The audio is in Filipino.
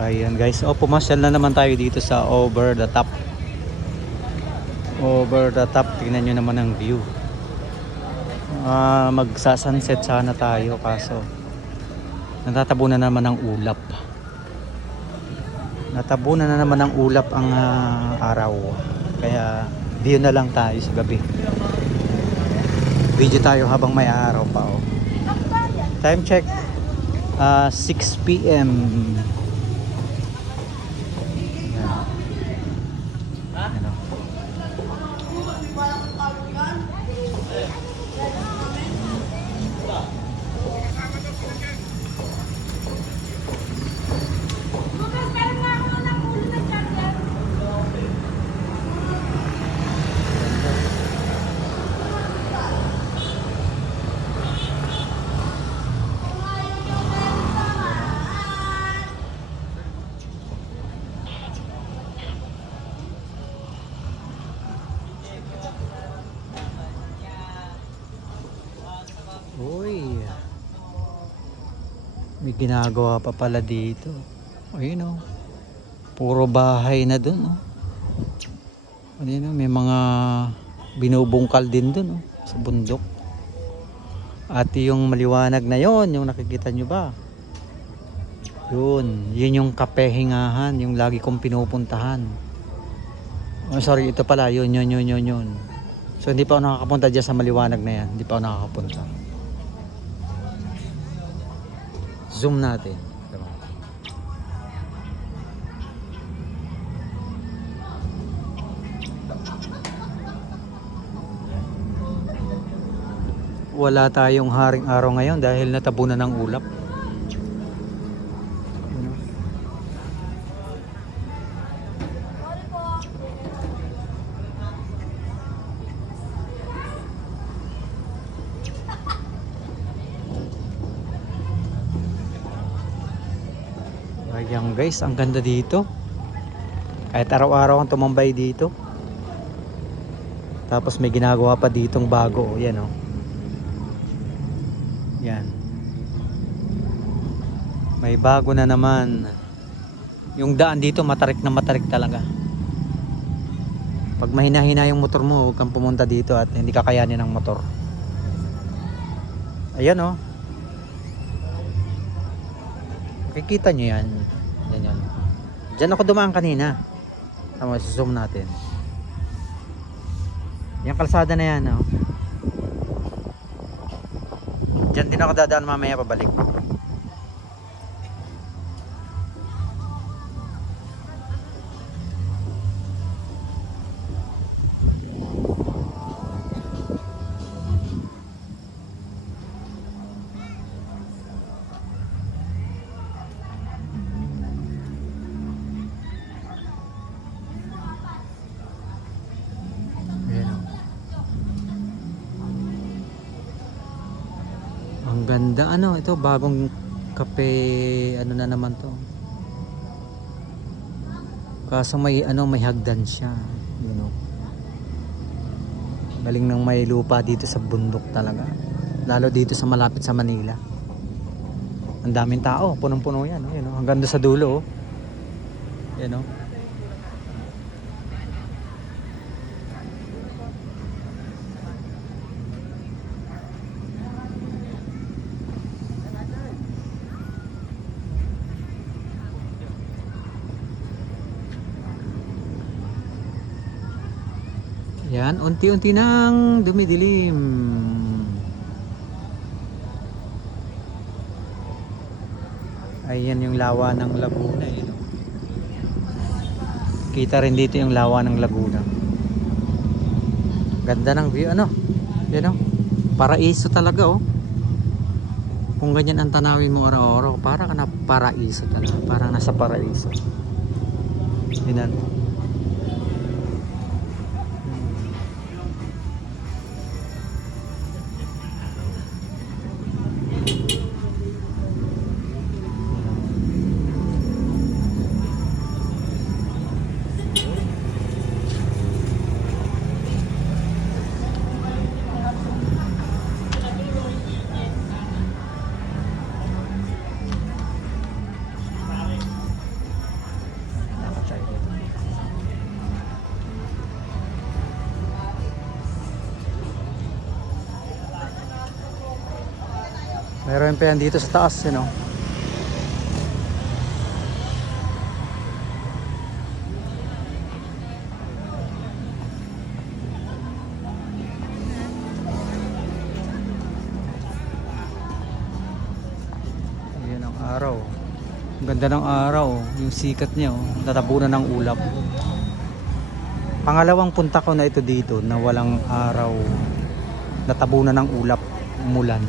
Ayan guys, pumasyal na naman tayo dito sa over the top. Over the top, tingnan nyo naman ang view. Magsa-sunset sana tayo kaso natatabunan naman ng ulap. Natabunan na naman ng ulap ang araw. Kaya view na lang tayo sa gabi. Video tayo habang may araw pa. Time check 6 p.m. Uy, may ginagawa pa pala dito. Ayun o, puro bahay na dun o. Ayun o, may mga binubungkal din dun o, sa bundok. At yung maliwanag na yon, yung nakikita nyo ba? Yun yung kapehingahan, yung lagi kong pinupuntahan. Oh, sorry, ito pala, yun. So hindi pa ako nakakapunta dyan sa maliwanag na yan. Hindi pa ako nakakapunta. Zoom natin. Wala tayong haring araw ngayon dahil natabunan ng ulap. Ayan guys, ang ganda dito. Kahit araw-araw akong tumambay dito. Tapos may ginagawa pa ditong bago. Yan o. Yan. May bago na naman. Yung daan dito matarik na matarik talaga. Pag mahina-hina yung motor mo, huwag kang pumunta dito at hindi kakayanin ng motor. Ayan o. Makikita nyo yan. Yan. Diyan ako dumaan kanina. Tama, zoom natin. Yung kalsada na yan. Oh. Diyan din ako dadaan mamaya pabalik. Ang ganda, ito bagong kape, na naman to. Kaso may may hagdan siya, Galing ng may lupa dito sa bundok talaga. Lalo dito sa malapit sa Manila. Ang daming tao, punong-puno yan, hanggang doon sa dulo, Yan, unti-unti nang dumidilim. Ayan yung lawa ng Laguna, Kita rin dito yung lawa ng Laguna. Ganda ng view, Paraiso talaga, Kung ganyan ang tanawin mo araw-araw, para ka na paraiso talaga. Parang nasa paraiso. Yan. Meron pa yan dito sa taas, you know. Ayan ang araw. Ang ganda ng araw, yung sikat niya, oh. Natabunan ng ulap. Pangalawang punta ko na ito dito na walang araw, natabunan ng ulap, umulan.